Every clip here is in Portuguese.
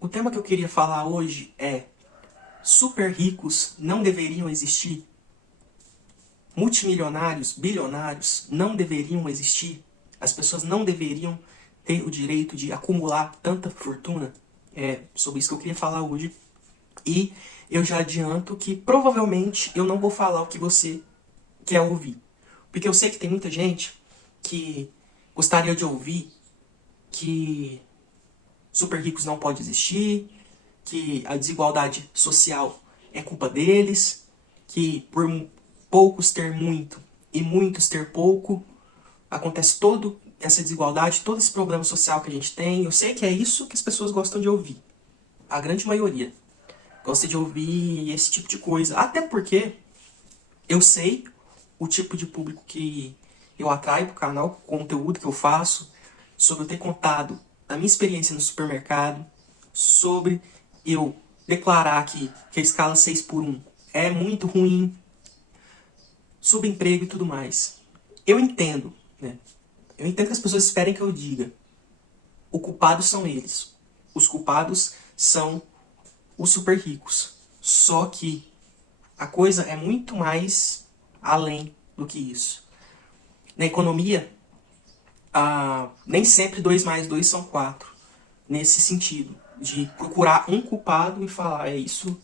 O tema que eu queria falar hoje é: super ricos não deveriam existir? Multimilionários, bilionários não deveriam existir? As pessoas não deveriam ter o direito de acumular tanta fortuna? É sobre isso que eu queria falar hoje. E eu já adianto que provavelmente eu não vou falar o que você quer ouvir. Porque eu sei que tem muita gente que gostaria de ouvir que super ricos não pode existir, que a desigualdade social é culpa deles, que por poucos ter muito e muitos ter pouco, acontece toda essa desigualdade, todo esse problema social que a gente tem. Eu sei que é isso que as pessoas gostam de ouvir. A grande maioria gosta de ouvir esse tipo de coisa. Até porque eu sei o tipo de público que eu atraio pro canal, o conteúdo que eu faço, sobre eu ter contado da minha experiência no supermercado, sobre eu declarar que a escala 6 por 1 é muito ruim, subemprego e tudo mais. Eu entendo, né? Eu entendo que as pessoas esperem que eu diga: os culpados são eles. Os culpados são os super ricos. Só que a coisa é muito mais além do que isso. Na economia, nem sempre 2 mais 2 são 4. Nesse sentido, de procurar um culpado e falar: é isso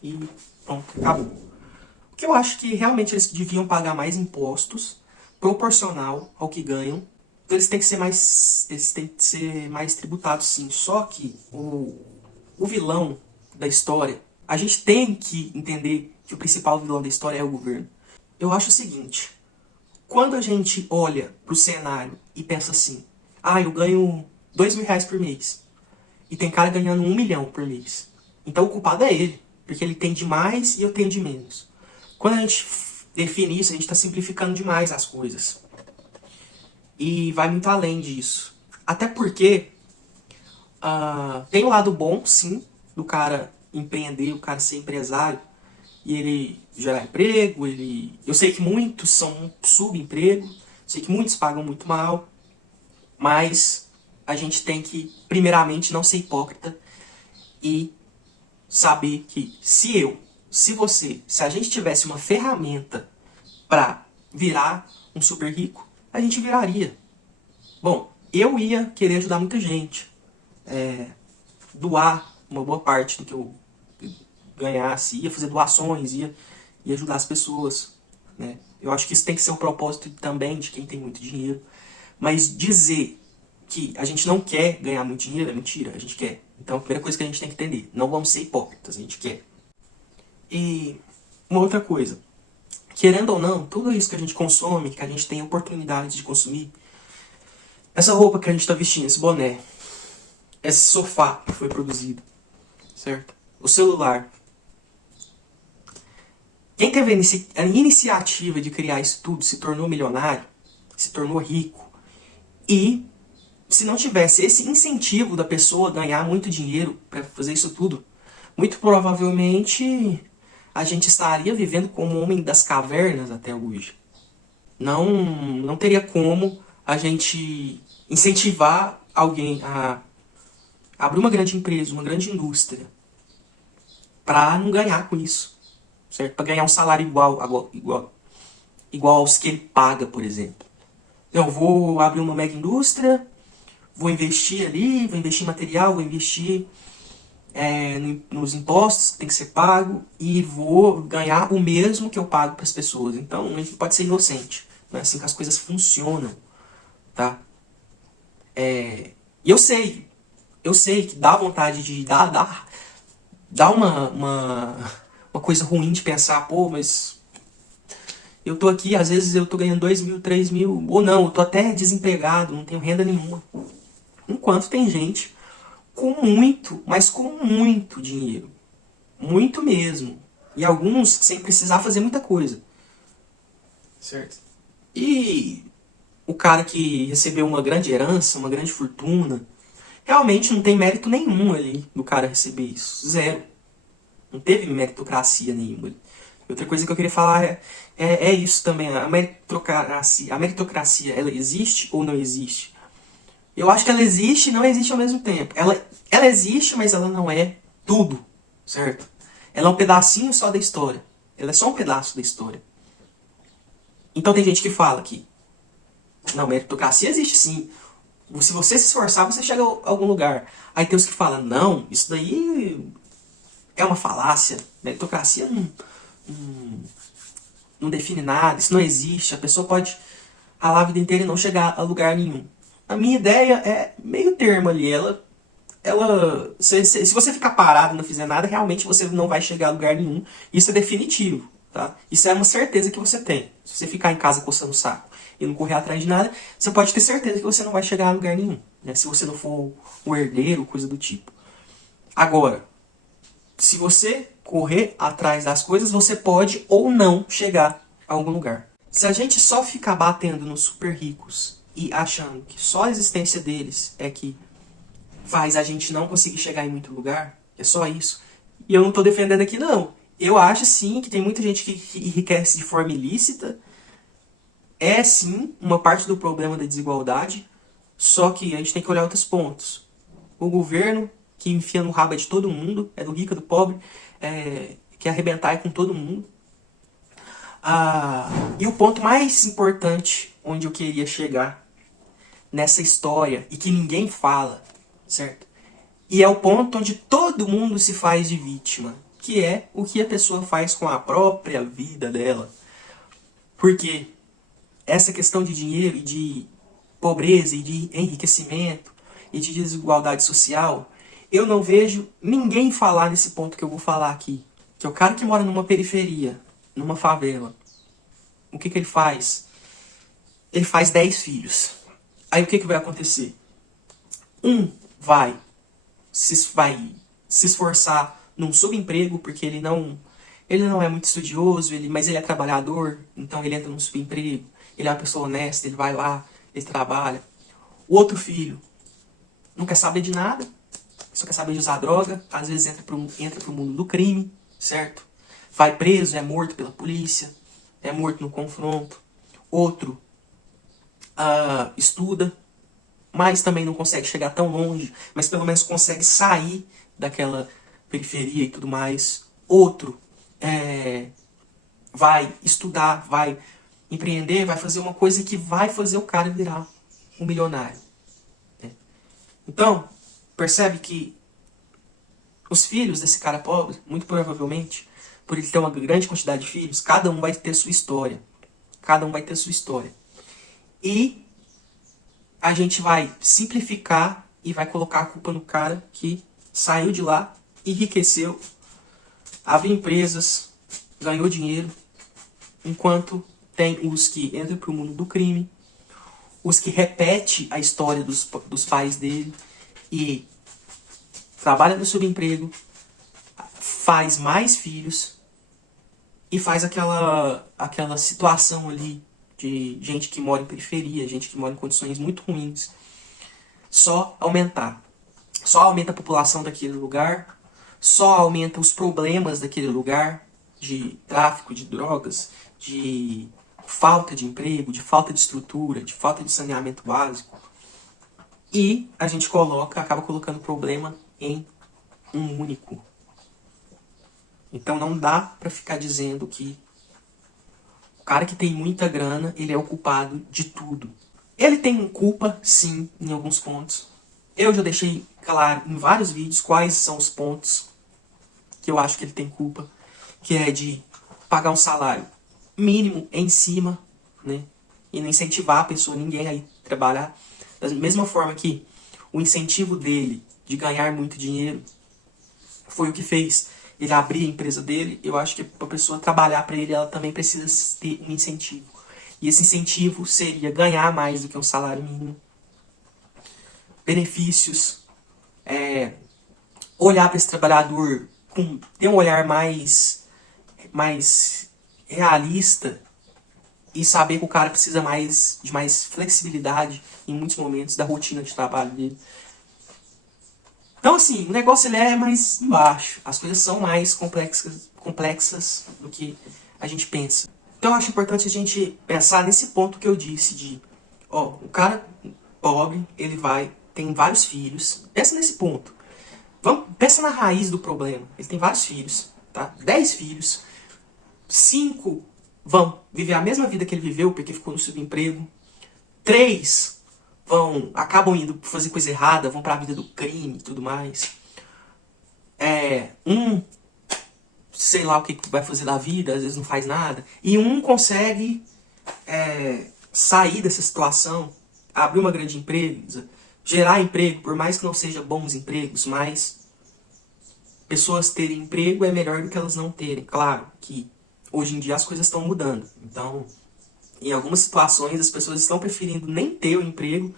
e pronto, acabou. O que eu acho que realmente eles deviam pagar mais impostos, proporcional ao que ganham. Então eles têm que ser mais tributados, sim. Só que o vilão da história, a gente tem que entender que o principal vilão da história é o governo. Eu acho o seguinte: quando a gente olha pro cenário e pensa assim: eu ganho R$ 2.000 por mês, e tem cara ganhando 1 milhão por mês, então o culpado é ele, porque ele tem de mais e eu tenho de menos. Quando a gente define isso, a gente está simplificando demais as coisas. E vai muito além disso. Até porque tem um lado bom, sim, do cara empreender, o cara ser empresário e ele gerar emprego. Eu sei que muitos são um subemprego, sei que muitos pagam muito mal, mas a gente tem que, primeiramente, não ser hipócrita e saber que se a gente tivesse uma ferramenta para virar um super rico, a gente viraria. Bom, eu ia querer ajudar muita gente, doar uma boa parte do que eu ganhasse, ia fazer doações, ia ajudar as pessoas, né? Eu acho que isso tem que ser o propósito também de quem tem muito dinheiro. Mas dizer que a gente não quer ganhar muito dinheiro é mentira, a gente quer. Então a primeira coisa que a gente tem que entender: não vamos ser hipócritas, a gente quer. E uma outra coisa: querendo ou não, tudo isso que a gente consome, que a gente tem oportunidade de consumir, essa roupa que a gente está vestindo, esse boné, esse sofá que foi produzido, certo? O celular. Quem teve a iniciativa de criar isso tudo se tornou milionário, se tornou rico. E se não tivesse esse incentivo da pessoa ganhar muito dinheiro para fazer isso tudo, muito provavelmente a gente estaria vivendo como um homem das cavernas até hoje. Não teria como a gente incentivar alguém a abrir uma grande empresa, uma grande indústria, para não ganhar com isso, certo? Para ganhar um salário igual aos que ele paga, por exemplo. Eu vou abrir uma mega indústria, vou investir ali, vou investir em material, vou investir nos impostos que tem que ser pago e vou ganhar o mesmo que eu pago para as pessoas. Então a gente pode ser inocente. Não é assim que as coisas funcionam, tá? E eu sei que dá vontade de dar uma coisa ruim de pensar: pô, mas eu tô aqui, às vezes eu tô ganhando 2.000, 3.000, ou não, eu tô até desempregado, não tenho renda nenhuma. Enquanto tem gente com muito, mas com muito dinheiro. Muito mesmo. E alguns sem precisar fazer muita coisa. Certo? E o cara que recebeu uma grande herança, uma grande fortuna, realmente não tem mérito nenhum ali do cara receber isso. Zero. Não teve meritocracia nenhuma ali. Outra coisa que eu queria falar é isso também. A meritocracia, ela existe ou não existe? Eu acho que ela existe e não existe ao mesmo tempo. Ela existe, mas ela não é tudo, certo? Ela é um pedacinho só da história. Ela é só um pedaço da história. Então tem gente que fala que não, meritocracia existe sim. Se você se esforçar, você chega a algum lugar. Aí tem os que falam, não, isso daí é uma falácia. Meritocracia não define nada, isso não existe. A pessoa pode ralar a vida inteira e não chegar a lugar nenhum. A minha ideia é meio termo ali. Se você ficar parado e não fizer nada, realmente você não vai chegar a lugar nenhum. Isso é definitivo, tá? Isso é uma certeza que você tem. Se você ficar em casa coçando o saco e não correr atrás de nada, você pode ter certeza que você não vai chegar a lugar nenhum, né? Se você não for um herdeiro, coisa do tipo. Agora, se você correr atrás das coisas, você pode ou não chegar a algum lugar. Se a gente só ficar batendo nos super ricos e achando que só a existência deles é que faz a gente não conseguir chegar em muito lugar, é só isso. E eu não tô defendendo aqui, não. Eu acho sim que tem muita gente que enriquece de forma ilícita. É sim uma parte do problema da desigualdade. Só que a gente tem que olhar outros pontos. O governo que enfia no rabo de todo mundo, é do rico, é do pobre, que arrebentar é com todo mundo. E o ponto mais importante onde eu queria chegar nessa história e que ninguém fala, certo? E é o ponto onde todo mundo se faz de vítima, que é o que a pessoa faz com a própria vida dela. Porque essa questão de dinheiro e de pobreza e de enriquecimento e de desigualdade social, eu não vejo ninguém falar nesse ponto que eu vou falar aqui. Que é o cara que mora numa periferia, numa favela. O que ele faz? Ele faz 10 filhos. Aí o que vai acontecer? Um vai se esforçar num subemprego, porque ele não é muito estudioso, mas ele é trabalhador, então ele entra num subemprego, ele é uma pessoa honesta, ele vai lá, ele trabalha. O outro filho não quer saber de nada, só quer saber de usar droga, às vezes entra pro mundo do crime, certo? Vai preso, é morto pela polícia, é morto no confronto. Outro estuda, mas também não consegue chegar tão longe, mas pelo menos consegue sair daquela periferia e tudo mais. Outro vai estudar, vai empreender, vai fazer uma coisa que vai fazer o cara virar um milionário. Né? Então, percebe que os filhos desse cara pobre, muito provavelmente, por ele ter uma grande quantidade de filhos, cada um vai ter sua história. Cada um vai ter sua história. E a gente vai simplificar e vai colocar a culpa no cara que saiu de lá, enriqueceu, abriu empresas, ganhou dinheiro, enquanto tem os que entram para o mundo do crime, os que repetem a história dos pais dele e trabalha no subemprego, faz mais filhos e faz aquela situação ali de gente que mora em periferia, gente que mora em condições muito ruins, só aumentar. Só aumenta a população daquele lugar, só aumenta os problemas daquele lugar, de tráfico de drogas, de falta de emprego, de falta de estrutura, de falta de saneamento básico. E a gente acaba colocando o problema em um único. Então não dá pra ficar dizendo que o cara que tem muita grana, ele é o culpado de tudo. Ele tem culpa, sim, em alguns pontos. Eu já deixei claro em vários vídeos quais são os pontos que eu acho que ele tem culpa. Que é de pagar um salário mínimo em cima, né? E não incentivar a pessoa, ninguém a ir trabalhar. Da mesma forma que o incentivo dele de ganhar muito dinheiro foi o que fez ele abrir a empresa dele. Eu acho que para a pessoa trabalhar para ele, ela também precisa ter um incentivo. E esse incentivo seria ganhar mais do que um salário mínimo. Benefícios. Olhar para esse trabalhador ter um olhar mais realista e saber que o cara precisa de mais flexibilidade em muitos momentos da rotina de trabalho dele. Então, assim, o negócio ele é mais embaixo. As coisas são mais complexas do que a gente pensa. Então, eu acho importante a gente pensar nesse ponto que eu disse de, o cara pobre, ele tem vários filhos. Pensa nesse ponto. Pensa na raiz do problema. Ele tem vários filhos, tá? 10 filhos. 5 vão viver a mesma vida que ele viveu porque ficou no subemprego. 3 acabam indo fazer coisa errada, vão pra vida do crime e tudo mais. Sei lá o que vai fazer da vida, às vezes não faz nada. E consegue sair dessa situação, abrir uma grande empresa, gerar emprego, por mais que não sejam bons empregos, mas pessoas terem emprego é melhor do que elas não terem. Claro que hoje em dia as coisas estão mudando. Então, em algumas situações, as pessoas estão preferindo nem ter o emprego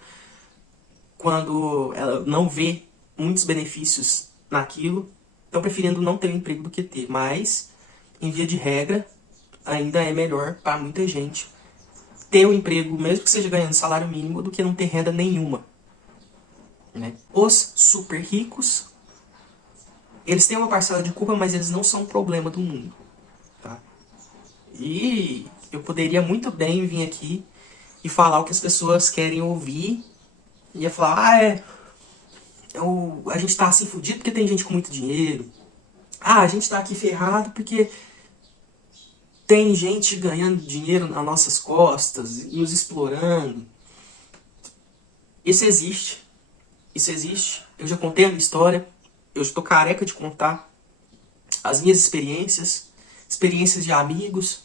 quando ela não vê muitos benefícios naquilo. Estão preferindo não ter o emprego do que ter. Mas, em via de regra, ainda é melhor para muita gente ter o emprego, mesmo que seja ganhando salário mínimo, do que não ter renda nenhuma. Né? Os super ricos, eles têm uma parcela de culpa, mas eles não são um problema do mundo. Tá? E eu poderia muito bem vir aqui e falar o que as pessoas querem ouvir. Ia falar, a gente tá assim fudido porque tem gente com muito dinheiro. A gente tá aqui ferrado porque tem gente ganhando dinheiro nas nossas costas, nos explorando. Isso existe. Isso existe. Eu já contei a minha história. Eu estou careca de contar as minhas experiências de amigos.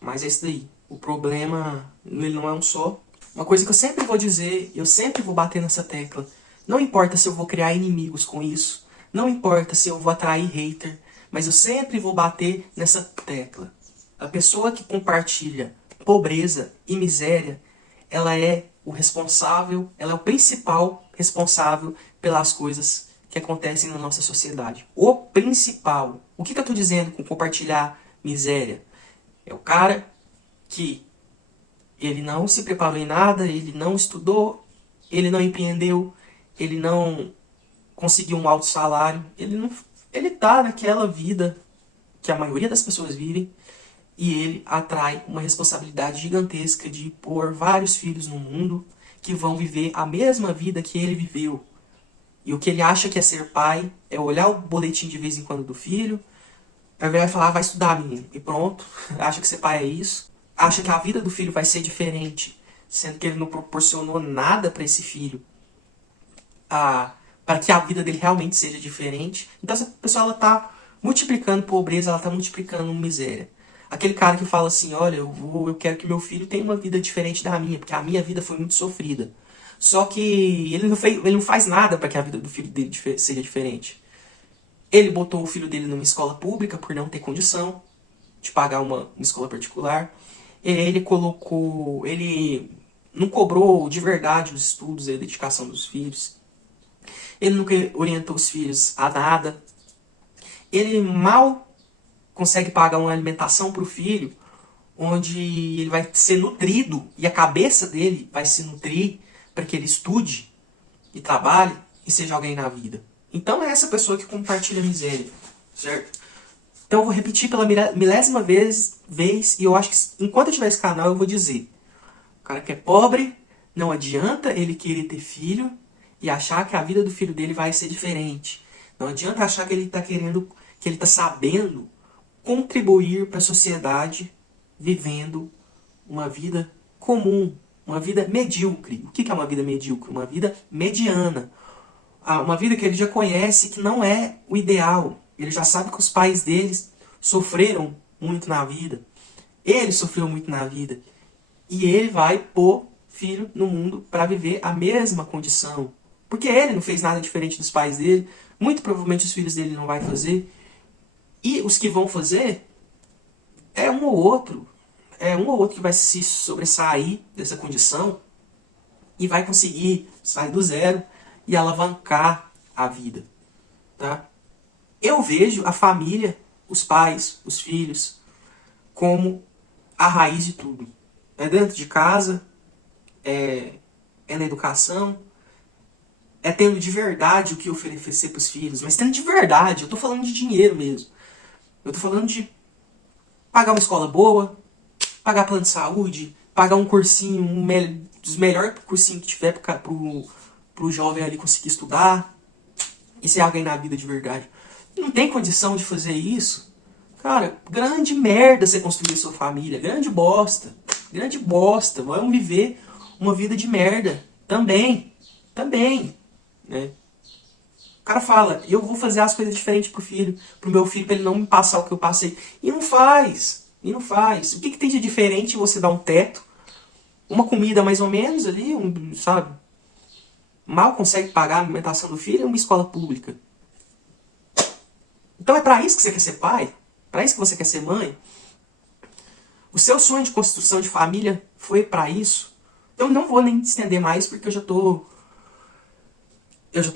Mas é isso daí. O problema, ele não é um só. Uma coisa que eu sempre vou dizer, eu sempre vou bater nessa tecla. Não importa se eu vou criar inimigos com isso. Não importa se eu vou atrair hater. Mas eu sempre vou bater nessa tecla. A pessoa que compartilha pobreza e miséria, ela é o responsável, ela é o principal responsável pelas coisas que acontecem na nossa sociedade. O principal. O que eu estou dizendo com compartilhar miséria? É o cara que ele não se preparou em nada, ele não estudou, ele não empreendeu, ele não conseguiu um alto salário, ele tá naquela vida que a maioria das pessoas vivem e ele atrai uma responsabilidade gigantesca de pôr vários filhos no mundo que vão viver a mesma vida que ele viveu. E o que ele acha que é ser pai é olhar o boletim de vez em quando do filho, vai falar, vai estudar, menino, e pronto. Acha que ser pai é isso. Acha que a vida do filho vai ser diferente, sendo que ele não proporcionou nada para esse filho, para que a vida dele realmente seja diferente. Então essa pessoa, ela tá multiplicando pobreza, ela tá multiplicando miséria. Aquele cara que fala assim, olha, eu quero que meu filho tenha uma vida diferente da minha, porque a minha vida foi muito sofrida. Só que ele não faz nada para que a vida do filho dele seja diferente. Ele botou o filho dele numa escola pública por não ter condição de pagar uma escola particular. Ele não cobrou de verdade os estudos e a dedicação dos filhos. Ele nunca orientou os filhos a nada. Ele mal consegue pagar uma alimentação para o filho, onde ele vai ser nutrido e a cabeça dele vai se nutrir para que ele estude e trabalhe e seja alguém na vida. Então é essa pessoa que compartilha a miséria, certo? Então eu vou repetir pela milésima vez e eu acho que enquanto eu tiver esse canal eu vou dizer: o cara que é pobre, não adianta ele querer ter filho e achar que a vida do filho dele vai ser diferente. Não adianta achar que ele está querendo, que ele está sabendo contribuir para a sociedade vivendo uma vida comum, uma vida medíocre. O que é uma vida medíocre? Uma vida mediana. Uma vida que ele já conhece que não é o ideal. Ele já sabe que os pais deles sofreram muito na vida. Ele sofreu muito na vida. E ele vai pôr filho no mundo para viver a mesma condição. Porque ele não fez nada diferente dos pais dele. Muito provavelmente os filhos dele não vai fazer. E os que vão fazer é um ou outro. É um ou outro que vai se sobressair dessa condição e vai conseguir sair do zero e alavancar a vida. Tá? Eu vejo a família, os pais, os filhos, como a raiz de tudo. É dentro de casa, é na educação, é tendo de verdade o que oferecer para os filhos. Mas tendo de verdade, eu estou falando de dinheiro mesmo. Eu estou falando de pagar uma escola boa, pagar plano de saúde, pagar um cursinho, dos melhores cursinhos que tiver pro jovem ali conseguir estudar e ser alguém na vida de verdade. Não tem condição de fazer isso? Cara, grande merda você construir sua família. Grande bosta. Grande bosta. Vamos viver uma vida de merda. Também. Também. Né? O cara fala, eu vou fazer as coisas diferentes pro meu filho, pra ele não me passar o que eu passei. E não faz. E não faz. O que tem de diferente você dar um teto, uma comida mais ou menos ali, sabe? Mal consegue pagar a alimentação do filho em uma escola pública. Então é pra isso que você quer ser pai? Pra isso que você quer ser mãe? O seu sonho de construção de família foi pra isso? Eu não vou nem estender mais porque eu já tô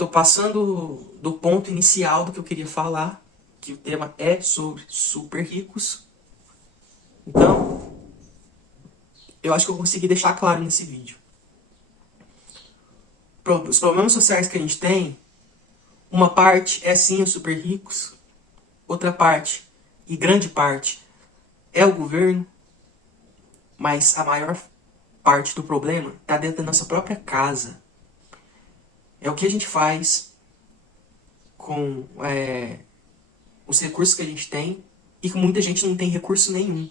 passando do ponto inicial do que eu queria falar, que o tema é sobre super ricos. Então, eu acho que eu consegui deixar claro nesse vídeo. Os problemas sociais que a gente tem, uma parte é sim os super ricos, outra parte, e grande parte, é o governo, mas a maior parte do problema está dentro da nossa própria casa. É o que a gente faz com os recursos que a gente tem e que muita gente não tem recurso nenhum.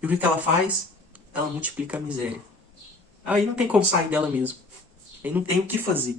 E o que ela faz? Ela multiplica a miséria. Aí não tem como sair dela mesmo. Aí não tem o que fazer.